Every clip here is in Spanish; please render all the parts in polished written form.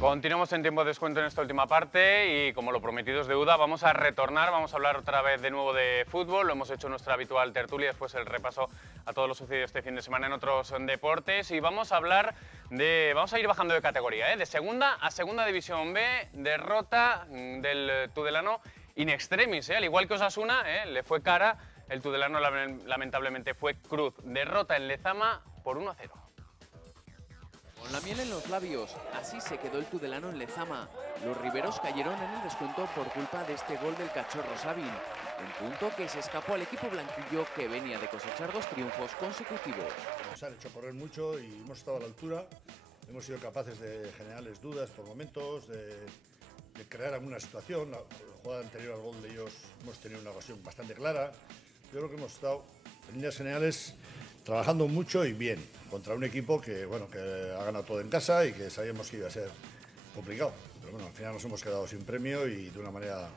Continuamos en tiempo de descuento en esta última parte y como lo prometido es deuda, vamos a retornar, vamos a hablar otra vez de nuevo de fútbol. Lo hemos hecho en nuestra habitual tertulia, después el repaso a todo lo sucedido este fin de semana en otros deportes y vamos a hablar de, vamos a ir bajando de categoría, de segunda a segunda división B, derrota del Tudelano in extremis, al igual que Osasuna, le fue cara, el Tudelano lamentablemente fue cruz, derrota en Lezama por 1-0. Con la miel en los labios, así se quedó el Tudelano en Lezama. Los riberos cayeron en el descuento por culpa de este gol del cachorro Sabin. Un punto que se escapó al equipo blanquillo que venía de cosechar 2 triunfos consecutivos. Nos han hecho correr mucho y hemos estado a la altura. Hemos sido capaces de generarles dudas por momentos, de crear alguna situación. La jugada anterior al gol de ellos hemos tenido una ocasión bastante clara. Yo creo que hemos estado, en líneas generales, trabajando mucho y bien contra un equipo que, bueno, que ha ganado todo en casa y que sabíamos que iba a ser complicado. Pero bueno, al final nos hemos quedado sin premio y de una manera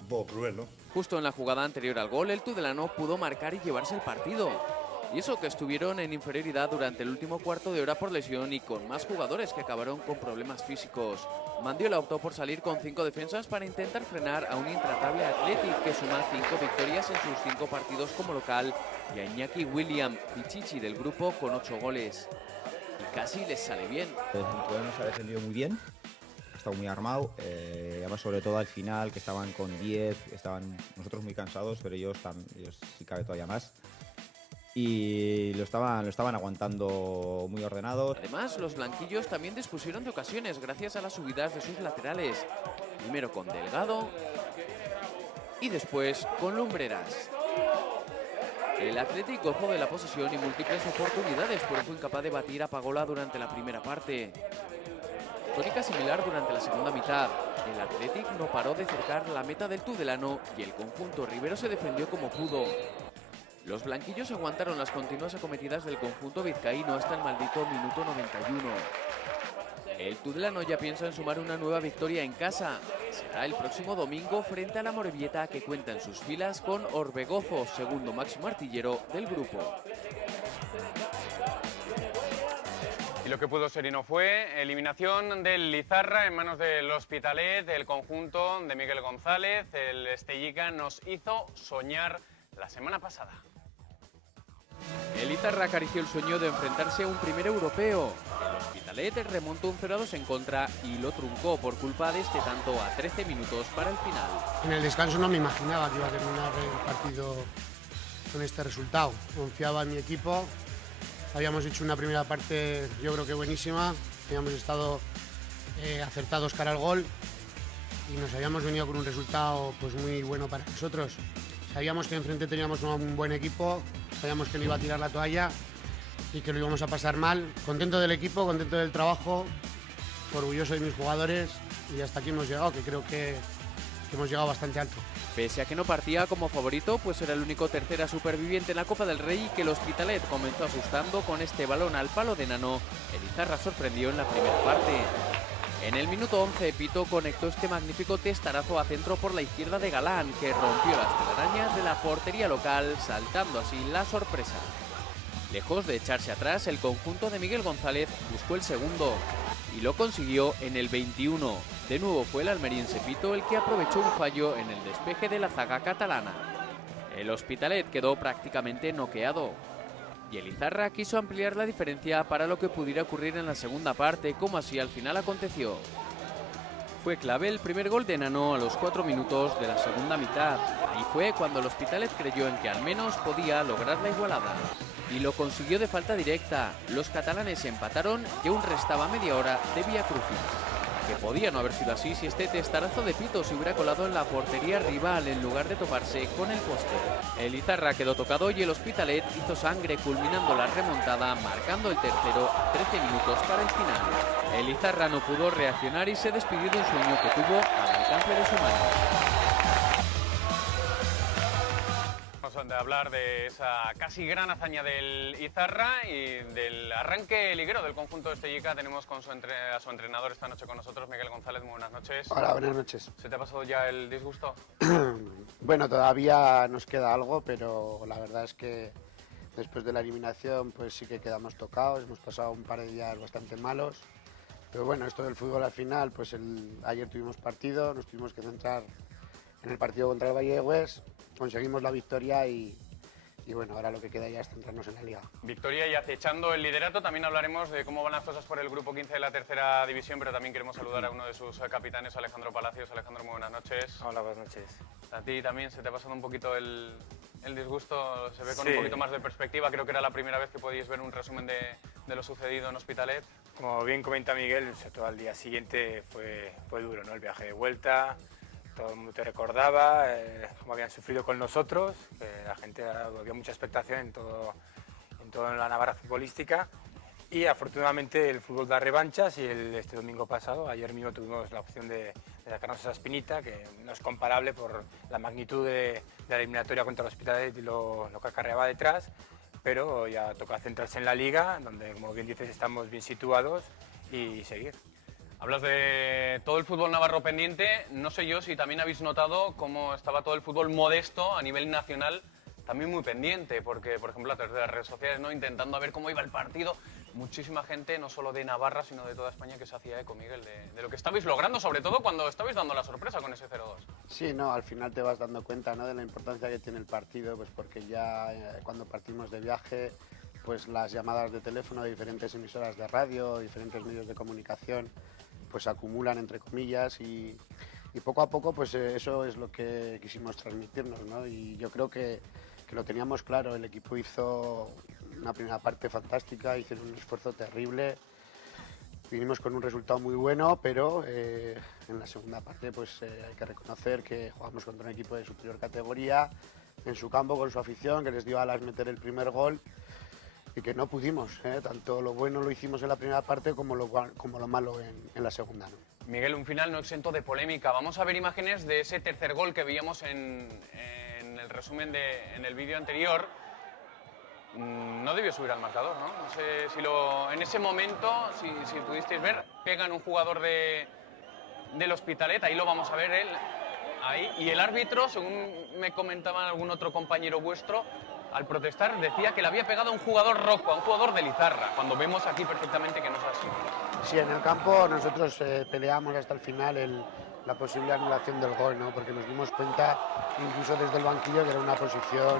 un poco cruel, ¿no? Justo en la jugada anterior al gol, el Tudelano pudo marcar y llevarse el partido. Y eso que estuvieron en inferioridad durante el último cuarto de hora por lesión y con más jugadores que acabaron con problemas físicos. Mandiola optó por salir con 5 defensas para intentar frenar a un intratable Athletic que suma 5 victorias en sus 5 partidos como local y a Iñaki William, Pichichi del grupo, con 8 goles. Y casi les sale bien. El Tudelano se ha defendido muy bien, ha estado muy armado, además sobre todo al final que estaban con 10, estaban nosotros muy cansados, pero ellos sí cabe todavía más. Y lo estaban aguantando muy ordenado. Además, los blanquillos también dispusieron de ocasiones gracias a las subidas de sus laterales. Primero con Delgado y después con Lumbreras. El Athletic gozó de la posesión y múltiples oportunidades, pero fue incapaz de batir a Pagola durante la primera parte. Tónica similar durante la segunda mitad. El Athletic no paró de cercar la meta del Tudelano y el conjunto ribero se defendió como pudo. Los blanquillos aguantaron las continuas acometidas del conjunto vizcaíno hasta el maldito minuto 91. El Tudelano ya piensa en sumar una nueva victoria en casa. Será el próximo domingo frente a la Morevieta, que cuenta en sus filas con Orbegozo, segundo máximo artillero del grupo. Y lo que pudo ser y no fue, eliminación del Lizarra en manos del Hospitalet, el conjunto de Miguel González. El Estellica nos hizo soñar la semana pasada. El Lizarra acarició el sueño de enfrentarse a un primer europeo. El Hospitalet remontó un 0-2 en contra y lo truncó por culpa de este tanto a 13 minutos para el final. En el descanso no me imaginaba que iba a terminar el partido con este resultado. Confiaba en mi equipo. Habíamos hecho una primera parte, yo creo que buenísima. Habíamos estado acertados cara al gol y nos habíamos venido con un resultado pues muy bueno para nosotros. Sabíamos que enfrente teníamos un buen equipo, sabíamos que no iba a tirar la toalla y que lo íbamos a pasar mal. Contento del equipo, contento del trabajo, orgulloso de mis jugadores y hasta aquí hemos llegado, que creo que hemos llegado bastante alto. Pese a que no partía como favorito, pues era el único tercera superviviente en la Copa del Rey, que el Hospitalet comenzó asustando con este balón al palo de Nano. El Lizarra sorprendió en la primera parte. En el minuto 11, Pito conectó este magnífico testarazo a centro por la izquierda de Galán, que rompió las telarañas de la portería local, saltando así la sorpresa. Lejos de echarse atrás, el conjunto de Miguel González buscó el segundo y lo consiguió en el 21. De nuevo fue el almeriense Pito el que aprovechó un fallo en el despeje de la zaga catalana. El Hospitalet quedó prácticamente noqueado y el Lizarra quiso ampliar la diferencia para lo que pudiera ocurrir en la segunda parte, como así al final aconteció. Fue clave el primer gol de Nano a los 4 minutos de la segunda mitad. Ahí fue cuando el Hospitalet creyó en que al menos podía lograr la igualada. Y lo consiguió de falta directa. Los catalanes empataron y aún restaba media hora de Vía Crucis. Que podía no haber sido así si este testarazo de Pito se hubiera colado en la portería rival en lugar de toparse con el poste. El Lizarra quedó tocado y el Hospitalet hizo sangre, culminando la remontada, marcando el tercero a 13 minutos para el final. El Lizarra no pudo reaccionar y se despidió de un sueño que tuvo al alcance de su mano. De hablar de esa casi gran hazaña del Izarra y del arranque liguero del conjunto de Estellica. Tenemos con a su entrenador esta noche con nosotros, Miguel González. Muy buenas noches. Hola, buenas noches. ¿Se te ha pasado ya el disgusto? Bueno, todavía nos queda algo, pero la verdad es que después de la eliminación pues sí que quedamos tocados. Hemos pasado un par de días bastante malos, Pero bueno, esto del fútbol al final, pues ayer tuvimos partido, nos tuvimos que centrar en el partido contra el Valle de Hues, conseguimos la victoria y bueno, ahora lo que queda ya es centrarnos en la liga. Victoria y acechando el liderato, también hablaremos de cómo van las cosas por el grupo 15 de la tercera división, pero también queremos saludar a uno de sus capitanes, Alejandro Palacios. Alejandro, muy buenas noches. Hola, buenas noches. A ti también se te ha pasado un poquito el disgusto, se ve con Sí. un poquito más de perspectiva. Creo que era la primera vez que podíais ver un resumen de lo sucedido en Hospitalet. Como bien comenta Miguel, sobre todo al día siguiente fue duro, ¿no? El viaje de vuelta, todo el mundo te recordaba cómo habían sufrido con nosotros, que la gente había mucha expectación en todo en la Navarra futbolística y afortunadamente el fútbol da revanchas y este domingo pasado, ayer mismo tuvimos la opción de sacarnos esa espinita que no es comparable por la magnitud de la eliminatoria contra el Hospitalet y lo que acarreaba detrás, pero ya toca centrarse en la liga, donde como bien dices estamos bien situados y seguir. Hablas de todo el fútbol navarro pendiente. No sé yo si también habéis notado cómo estaba todo el fútbol modesto a nivel nacional, también muy pendiente, porque, por ejemplo, a través de las redes sociales, ¿no? Intentando ver cómo iba el partido, muchísima gente, no solo de Navarra, sino de toda España, que se hacía eco, Miguel, de lo que estabais logrando, sobre todo cuando estabais dando la sorpresa con ese 0-2. Sí, no, al final te vas dando cuenta, ¿no?, de la importancia que tiene el partido, pues porque ya cuando partimos de viaje, pues las llamadas de teléfono de diferentes emisoras de radio, diferentes medios de comunicación, pues se acumulan entre comillas y poco a poco pues eso es lo que quisimos transmitirnos, ¿no? Y yo creo que lo teníamos claro, el equipo hizo una primera parte fantástica, hicieron un esfuerzo terrible, vinimos con un resultado muy bueno, pero en la segunda parte pues hay que reconocer que jugamos contra un equipo de superior categoría, en su campo con su afición, que les dio alas meter el primer gol y que no pudimos, tanto lo bueno lo hicimos en la primera parte como lo malo en la segunda, ¿no? Miguel, un final no exento de polémica. Vamos a ver imágenes de ese tercer gol que veíamos en el resumen en el vídeo anterior. No debió subir al marcador, ¿no? No sé si en ese momento, si pudisteis ver, pegan un jugador del Hospitalet, ahí lo vamos a ver él, ahí. Y el árbitro, según me comentaba algún otro compañero vuestro, al protestar decía que le había pegado a un jugador rojo, a un jugador de Lizarra, cuando vemos aquí perfectamente que no es así. Sí, en el campo nosotros peleamos hasta el final la posible anulación del gol, ¿no? Porque nos dimos cuenta, incluso desde el banquillo, que era una posición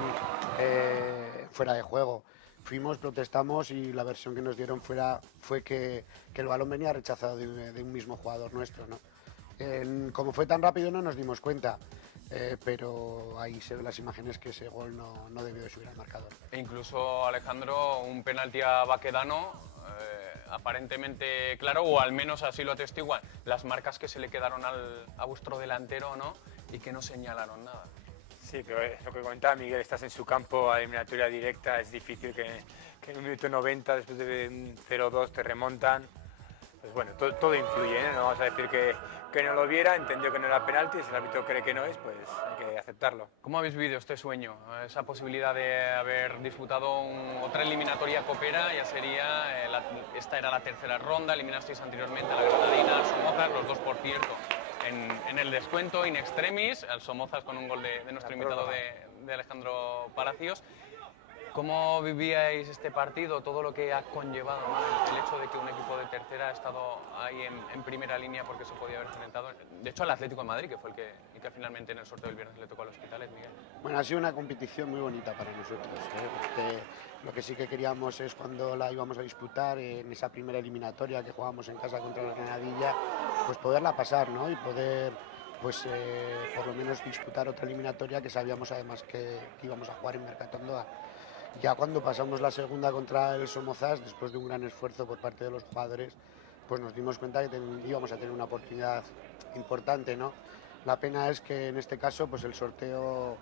fuera de juego. Fuimos, protestamos y la versión que nos dieron fue que el balón venía rechazado de un mismo jugador nuestro, ¿no? Como fue tan rápido no nos dimos cuenta, pero ahí se ven las imágenes que ese gol no debió de subir al marcador. E incluso, Alejandro, un penalti a Baquedano, aparentemente claro, o al menos así lo atestiguan las marcas que se le quedaron a vuestro delantero, ¿no? Y que no señalaron nada. Sí, pero es lo que comentaba Miguel, estás en su campo a eliminatoria directa, es difícil que en un minuto 90, después de un 0-2, te remontan. Pues bueno, todo influye, ¿eh? No vamos a decir que no lo viera, entendió que no era penalti, si el árbitro cree que no es, pues hay que aceptarlo. ¿Cómo habéis vivido este sueño? Esa posibilidad de haber disputado otra eliminatoria copera, ya sería, esta era la tercera ronda, eliminasteis anteriormente a la Granadina, al Somozas, los dos por cierto, en el descuento in extremis, al Somozas con un gol de nuestro invitado de Alejandro Palacios. ¿Cómo vivíais este partido, todo lo que ha conllevado, ¿no? El hecho de que un equipo de tercera ha estado ahí en primera línea porque se podía haber enfrentado, de hecho, al Atlético de Madrid, que fue el que finalmente en el sorteo del viernes le tocó al Hospitalet, Miguel? Bueno, ha sido una competición muy bonita para nosotros, porque lo que sí que queríamos es cuando la íbamos a disputar, en esa primera eliminatoria que jugábamos en casa contra la Granadilla, pues poderla pasar, ¿no? Y poder, pues, por lo menos disputar otra eliminatoria que sabíamos además que íbamos a jugar en Mercatondo. Ya cuando pasamos la segunda contra el Somozas, después de un gran esfuerzo por parte de los jugadores, pues nos dimos cuenta que íbamos a tener una oportunidad importante, ¿no? La pena es que en este caso pues el sorteo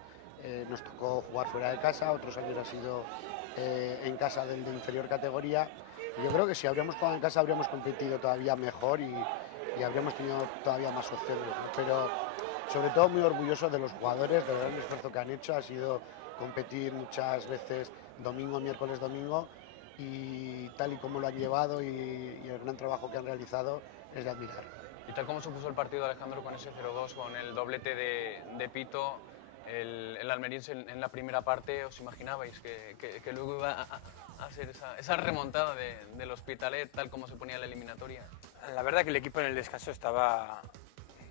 nos tocó jugar fuera de casa, otros años ha sido en casa del de inferior categoría. Y yo creo que si habríamos jugado en casa habríamos competido todavía mejor y habríamos tenido todavía más opciones, ¿no? Pero sobre todo muy orgulloso de los jugadores, del gran esfuerzo que han hecho, ha sido competir muchas veces domingo, miércoles, domingo, y tal y como lo han llevado y el gran trabajo que han realizado es de admirar. Y tal como supuso el partido, Alejandro, con ese 0-2, con el doblete de Pito, el almeriense en la primera parte, ¿os imaginabais que luego iba a hacer esa remontada del Hospitalet tal como se ponía en la eliminatoria? La verdad que el equipo en el descanso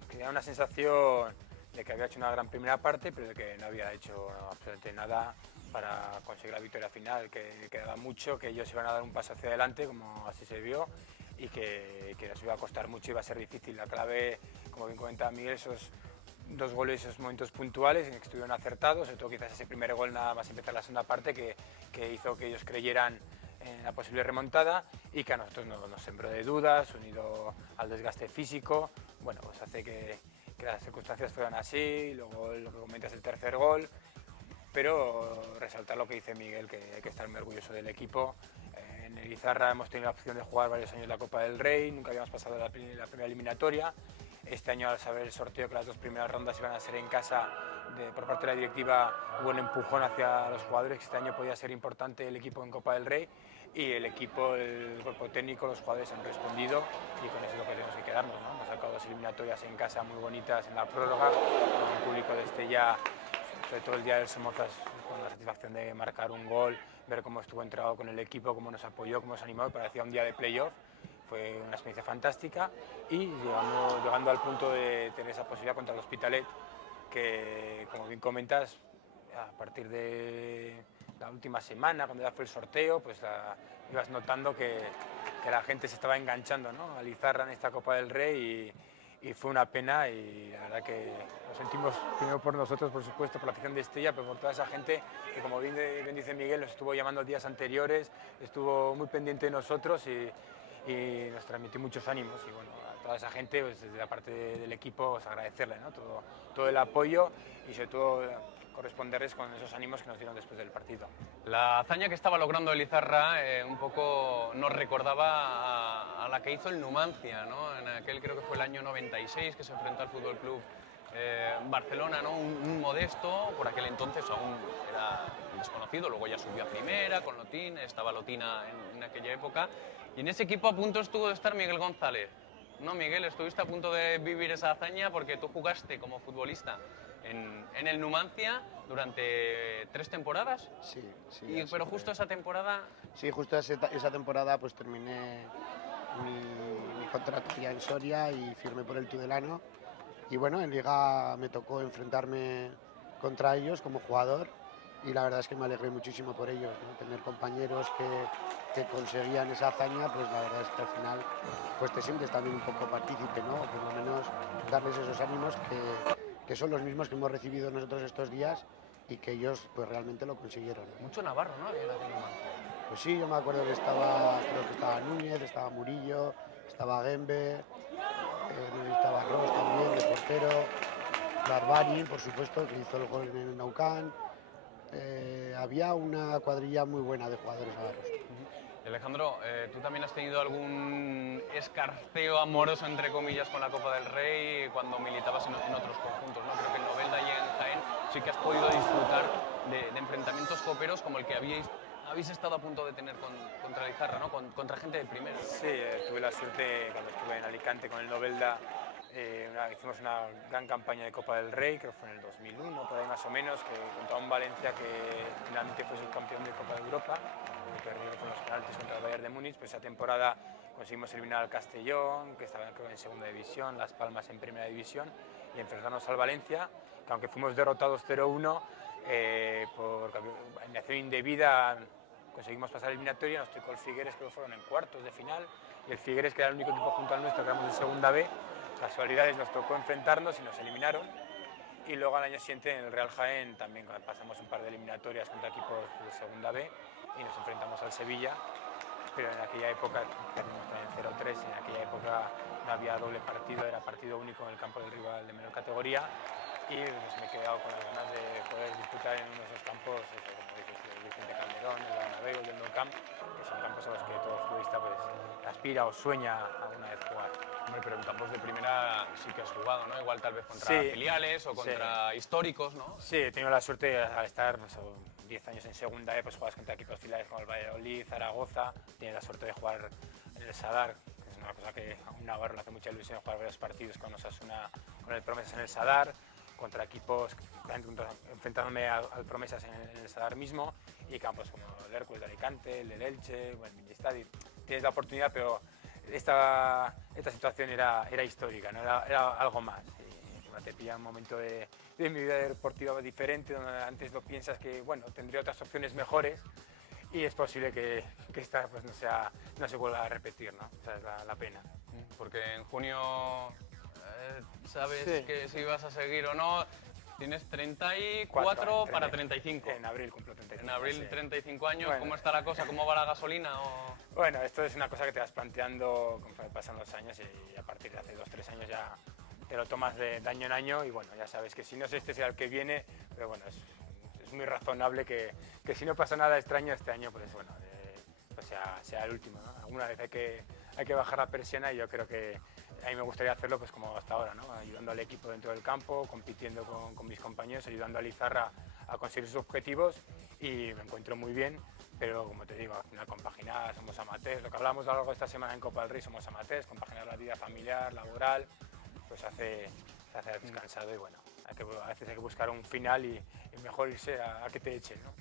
tenía una sensación de que había hecho una gran primera parte, pero de que no había hecho absolutamente nada para conseguir la victoria final, que quedaba mucho, que ellos iban a dar un paso hacia adelante, como así se vio, y que nos iba a costar mucho, iba a ser difícil. La clave, como bien comentaba Miguel, esos 2 goles, esos momentos puntuales en que estuvieron acertados, sobre todo quizás ese primer gol nada más empezar la segunda parte que hizo que ellos creyeran en la posible remontada y que a nosotros nos sembró de dudas, unido al desgaste físico, bueno, pues hace que las circunstancias fueran así, luego lo que comentas el tercer gol, pero resaltar lo que dice Miguel, que hay que estar muy orgulloso del equipo. En el Izarra hemos tenido la opción de jugar varios años la Copa del Rey, nunca habíamos pasado la primera eliminatoria. Este año, al saber el sorteo que las 2 primeras rondas iban a ser en casa, por parte de la directiva hubo un empujón hacia los jugadores, que este año podía ser importante el equipo en Copa del Rey, y el equipo, el cuerpo técnico, los jugadores han respondido y con eso es lo que tenemos que quedarnos, ¿no? Hemos sacado 2 eliminatorias en casa muy bonitas en la prórroga, con un público de Estella, sobre todo el día del Somozas, con la satisfacción de marcar un gol, ver cómo estuvo entregado con el equipo, cómo nos apoyó, cómo nos animó, parecía un día de playoff. Fue una experiencia fantástica y llegando al punto de tener esa posibilidad contra el Hospitalet, que como bien comentas, a partir de la última semana, cuando ya fue el sorteo, pues ibas notando que la gente se estaba enganchando, ¿no?, al Izarra en esta Copa del Rey y fue una pena, y la verdad que lo sentimos primero por nosotros, por supuesto, por la afición de Estella, pero por toda esa gente que, como bien dice Miguel, nos estuvo llamando días anteriores, estuvo muy pendiente de nosotros y nos transmitió muchos ánimos, y bueno, a toda esa gente, pues, desde la parte del equipo, pues, agradecerle, ¿no?, todo el apoyo y sobre todo corresponderles con esos ánimos que nos dieron después del partido. La hazaña que estaba logrando el Izarra un poco nos recordaba a la que hizo el Numancia, ¿no?, en aquel, creo que fue el año 96, que se enfrentó al Fútbol Club Barcelona, ¿no?, un modesto, por aquel entonces aún era desconocido, luego ya subió a primera con Lotín, estaba Lotina en aquella época, y en ese equipo a punto estuvo de estar Miguel González. No, Miguel, estuviste a punto de vivir esa hazaña porque tú jugaste como futbolista en el Numancia durante 3 temporadas. Sí. Pero justo esa temporada... Sí, justo esa temporada pues terminé mi contrato ya en Soria y firmé por el Tudelano. Y bueno, en Liga me tocó enfrentarme contra ellos como jugador y la verdad es que me alegré muchísimo por ellos, ¿no? Tener compañeros que conseguían esa hazaña, pues la verdad es que al final pues te sientes también un poco partícipe, ¿no? O por lo menos darles esos ánimos que son los mismos que hemos recibido nosotros estos días y que ellos pues realmente lo consiguieron, ¿no? Mucho navarro, ¿no?, había en aquel Numancia. Pues sí, yo me acuerdo que estaba Núñez, estaba Murillo, estaba Gembe, estaba Ross también, de portero, Barbari, por supuesto, que hizo el gol en el Naucán. Había una cuadrilla muy buena de jugadores navarros. Alejandro, ¿tú también has tenido algún escarceo amoroso, entre comillas, con la Copa del Rey cuando militabas en otros conjuntos, ¿no? Creo que en Novelda y en Jaén sí que has podido disfrutar de enfrentamientos coperos como el que habéis estado a punto de tener contra el Izarra, ¿no?, contra gente de primera. Sí, tuve la suerte cuando estuve en Alicante con el Novelda. Hicimos una gran campaña de Copa del Rey, creo que fue en el 2001, por ahí más o menos, que contra un Valencia que finalmente fue subcampeón de Copa de Europa, que perdió con los penaltis contra el Bayern de Múnich. Pues esa temporada conseguimos eliminar al Castellón, que estaba, creo, en segunda división, Las Palmas en primera división, y enfrentarnos al Valencia, que aunque fuimos derrotados 0-1, por alineación indebida conseguimos pasar la eliminatoria. Nos tocó el Figueres, creo que fueron en cuartos de final, y el Figueres, que era el único equipo junto al nuestro que éramos de segunda B, casualidades, nos tocó enfrentarnos y nos eliminaron. Y luego al año siguiente en el Real Jaén también pasamos un par de eliminatorias contra equipos de segunda B y nos enfrentamos al Sevilla, pero en aquella época perdimos también 0-3, y en aquella época no había doble partido, era partido único en el campo del rival de menor categoría, y pues, me he quedado con las ganas de poder disputar en uno de esos campos, como dices, el Vicente Calderón, el Bernabéu, el Nou Camp, que son campos a los que todo futbolista pues, aspira o sueña alguna vez jugar. Hombre, pero en campos de primera sí que has jugado, ¿no? Igual tal vez contra filiales o contra históricos, ¿no? Sí, he tenido la suerte al estar pues, 10 años en segunda, pues juegas contra equipos filiales como el Valladolid, Zaragoza. Tienes la suerte de jugar en el Sadar, que es una cosa que a un navarro le hace mucha ilusión, jugar varios partidos con Osasuna, con el Promesas en el Sadar, contra equipos, enfrentándome al Promesas en el Sadar mismo, y campos como el Hércules de Alicante, el del Elche, el Ministadi. Tienes la oportunidad, pero esta situación era histórica, ¿no? Era algo más. Y encima te pilla un momento de mi vida deportiva diferente, donde antes lo piensas que, bueno, tendría otras opciones mejores y es posible que esta pues, no se vuelva a repetir, ¿no? Esa es la pena. Porque en junio sabes Sí. que si vas a seguir o no. Tienes 34 para 35. En abril cumplo 35. En abril, sí. 35 años. Bueno. ¿Cómo está la cosa? ¿Cómo va la gasolina? Bueno, esto es una cosa que te vas planteando conforme pasan los años y a partir de hace 2-3 años ya te lo tomas de año en año y bueno, ya sabes que si no es este será el que viene, pero bueno, es muy razonable que si no pasa nada extraño este año, pues bueno, pues sea el último, ¿no? Alguna vez hay que bajar la persiana y yo creo que a mí me gustaría hacerlo pues como hasta ahora, ¿no? Ayudando al equipo dentro del campo, compitiendo con mis compañeros, ayudando a Lizarra a conseguir sus objetivos y me encuentro muy bien, pero como te digo, al final compaginar, somos amateurs, lo que hablamos a lo largo de esta semana en Copa del Rey, somos amateurs, compaginar la vida familiar, laboral, pues se hace descansado y bueno, a veces hay que buscar un final y mejor irse a que te echen, ¿no?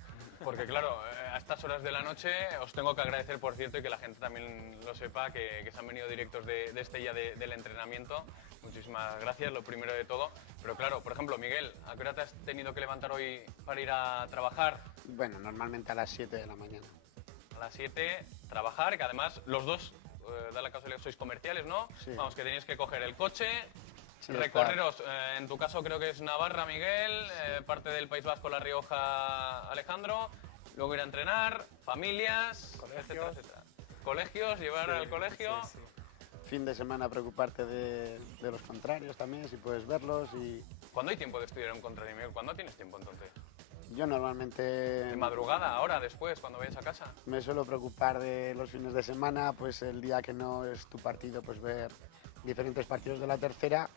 Porque claro, a estas horas de la noche os tengo que agradecer, por cierto, y que la gente también lo sepa, que se han venido directos de Estella del entrenamiento. Muchísimas gracias, lo primero de todo. Pero claro, por ejemplo, Miguel, ¿a qué hora te has tenido que levantar hoy para ir a trabajar? Bueno, normalmente a las 7 de la mañana. A las 7, trabajar, que además los dos, da la casualidad, sois comerciales, ¿no? Sí. Vamos, que tenéis que coger el coche, Sí, recorreros, en tu caso creo que es Navarra, Miguel, parte del País Vasco, La Rioja, Alejandro, luego ir a entrenar, familias, Colegios. etcétera, etcétera. Colegios, llevar al colegio. Sí, sí. Fin de semana preocuparte de los contrarios también, si puedes verlos. Y ¿Cuándo hay tiempo de estudiar un contrario, Miguel? ¿Cuándo tienes tiempo entonces? yo normalmente ¿De madrugada, ahora, después, cuando vayas a casa? me suelo preocupar de los fines de semana, pues el día que no es tu partido, pues ver diferentes partidos de la tercera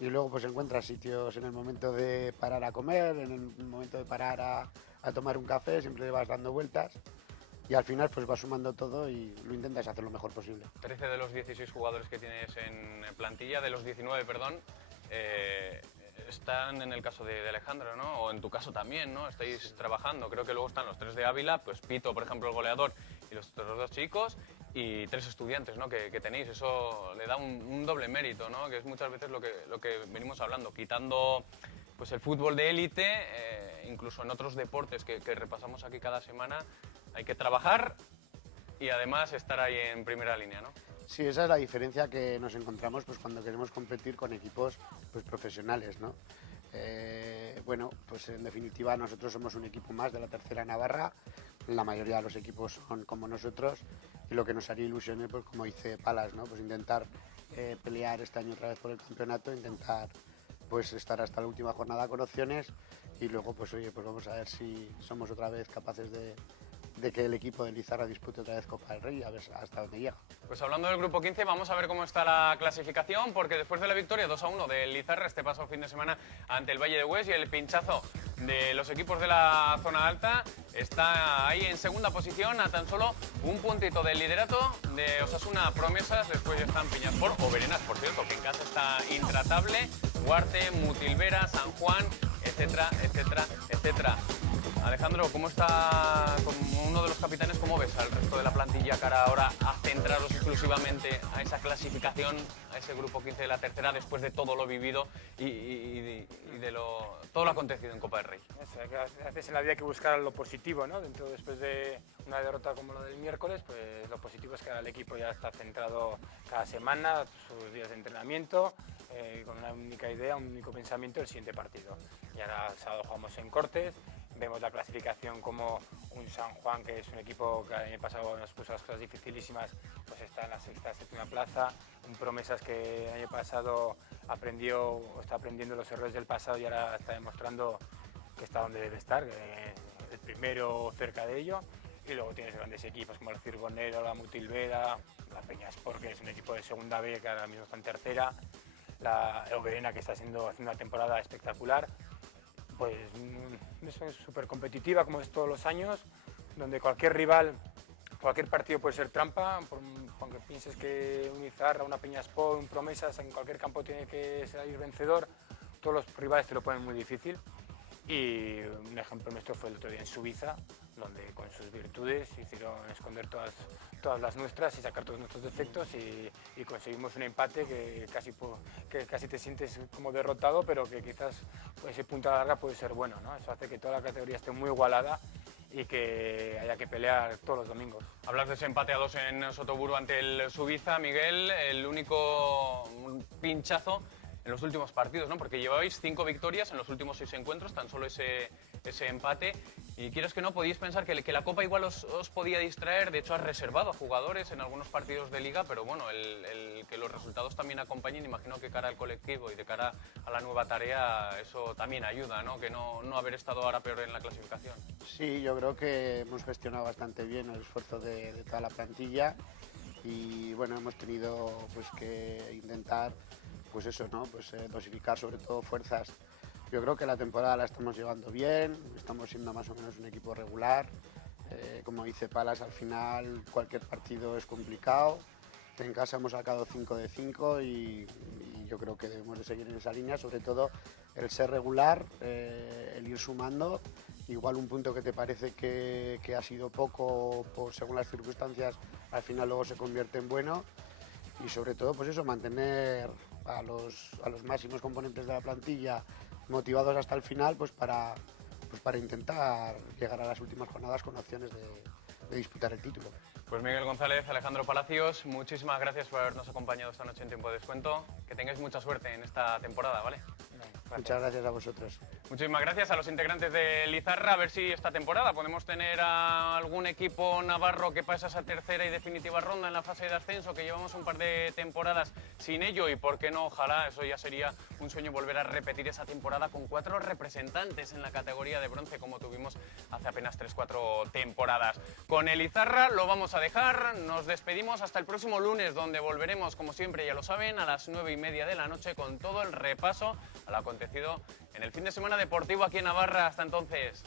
y luego pues encuentras sitios en el momento de parar a comer, en el momento de parar a tomar un café, siempre vas dando vueltas y al final pues vas sumando todo y lo intentas hacer lo mejor posible. 13 de los 16 jugadores que tienes en plantilla, de los 19, perdón, están en el caso de Alejandro, ¿no? O en tu caso también, ¿no? Estáis trabajando. Creo que luego están los 3 de Ávila, pues Pito, por ejemplo, el goleador, y los otros 2 chicos, y 3 estudiantes, ¿no? Que tenéis. Eso le da un doble mérito, ¿no? Que es muchas veces lo que venimos hablando, quitando pues el fútbol de élite, incluso en otros deportes que repasamos aquí cada semana, hay que trabajar y además estar ahí en primera línea, ¿no? Sí, esa es la diferencia que nos encontramos pues, cuando queremos competir con equipos pues, profesionales, ¿no? Bueno, pues en definitiva nosotros somos un equipo más de la tercera Navarra, la mayoría de los equipos son como nosotros y lo que nos haría ilusión es, pues, como dice Palas, ¿no? Pues intentar pelear este año otra vez por el campeonato, intentar pues estar hasta la última jornada con opciones y luego pues oye, pues vamos a ver si somos otra vez capaces de que el equipo de Lizarra dispute otra vez Copa del Rey y a ver hasta dónde llega. Pues hablando del grupo 15, vamos a ver cómo está la clasificación, porque después de la victoria 2-1 del Lizarra este pasado fin de semana ante el Valle de Hues y el pinchazo de los equipos de la zona alta, está ahí en segunda posición a tan solo un puntito del liderato de Osasuna Promesas. Después ya están Peñaspor o Berenas, por cierto, que en casa está intratable, Huarte, Mutilvera, San Juan, etcétera, etcétera, etcétera. Alejandro, ¿cómo está, como uno de los capitanes, cómo ves al resto de la plantilla cara ahora a centraros exclusivamente a esa clasificación, a ese grupo 15 de la tercera, después de todo lo vivido y de todo lo acontecido en Copa del Rey? A veces en la vida hay que buscar lo positivo, ¿no? Después de una derrota como la del miércoles, pues lo positivo es que el equipo ya está centrado cada semana, sus días de entrenamiento, con una única idea, un único pensamiento, el siguiente partido. Y ahora el sábado jugamos en Cortes. Vemos la clasificación como un San Juan, que es un equipo que el año pasado nos puso las cosas dificilísimas, pues está en la sexta, séptima plaza. Un Promesas que el año pasado está aprendiendo los errores del pasado y ahora está demostrando que está donde debe estar, el primero cerca de ello. Y luego tienes grandes equipos como el Cirgonero, la Mutilvera, la Peñaspor, que es un equipo de segunda B que ahora mismo está en tercera, la Oberena, que está haciendo una temporada espectacular. Pues eso es súper competitiva, como es todos los años, donde cualquier rival, cualquier partido puede ser trampa, aunque pienses que un Lizarra, una Peñaspor, un Promesas, en cualquier campo tiene que salir vencedor, todos los rivales te lo ponen muy difícil. Y un ejemplo nuestro fue el otro día en Suiza, donde con sus virtudes hicieron esconder todas las nuestras y sacar todos nuestros defectos y conseguimos un empate que casi te sientes como derrotado, pero que quizás ese punto a la larga puede ser bueno, ¿no? Eso hace que toda la categoría esté muy igualada y que haya que pelear todos los domingos. Hablas de ese empate a 2 en Sotoburu ante el Suiza, Miguel, el único pinchazo en los últimos partidos, ¿no? Porque llevabais 5 victorias en los últimos 6 encuentros, tan solo ese empate. Y quieres que no, podíais pensar que la Copa igual os podía distraer. De hecho, has reservado a jugadores en algunos partidos de Liga, pero bueno, el que los resultados también acompañen, imagino que cara al colectivo y de cara a la nueva tarea, eso también ayuda, ¿no? Que no haber estado ahora peor en la clasificación. Sí, yo creo que hemos gestionado bastante bien el esfuerzo de toda la plantilla y bueno, hemos tenido pues que intentar pues eso, ¿no? Pues dosificar sobre todo fuerzas. Yo creo que la temporada la estamos llevando bien, estamos siendo más o menos un equipo regular. Como dice Palas, al final cualquier partido es complicado. En casa hemos sacado 5 de 5 y yo creo que debemos de seguir en esa línea, sobre todo el ser regular, el ir sumando. Igual un punto que te parece que ha sido poco según las circunstancias, al final luego se convierte en bueno. Y sobre todo, pues eso, mantener a los máximos componentes de la plantilla motivados hasta el final, pues para intentar llegar a las últimas jornadas con opciones de disputar el título. Pues Miguel González, Alejandro Palacios, muchísimas gracias por habernos acompañado esta noche en Tiempo de Descuento. Que tengáis mucha suerte en esta temporada, ¿vale? Muchas gracias a vosotros. Muchísimas gracias a los integrantes de Lizarra. A ver si esta temporada podemos tener a algún equipo navarro que pase a esa tercera y definitiva ronda en la fase de ascenso, que llevamos un par de temporadas sin ello y por qué no, ojalá, eso ya sería un sueño volver a repetir esa temporada con 4 representantes en la categoría de bronce como tuvimos hace apenas 3-4 temporadas. Con el Lizarra lo vamos a dejar, nos despedimos hasta el próximo lunes, donde volveremos, como siempre, ya lo saben, a las 9:30 de la noche con todo el repaso a lo acontecido en el fin de semana deportivo aquí en Navarra. Hasta entonces.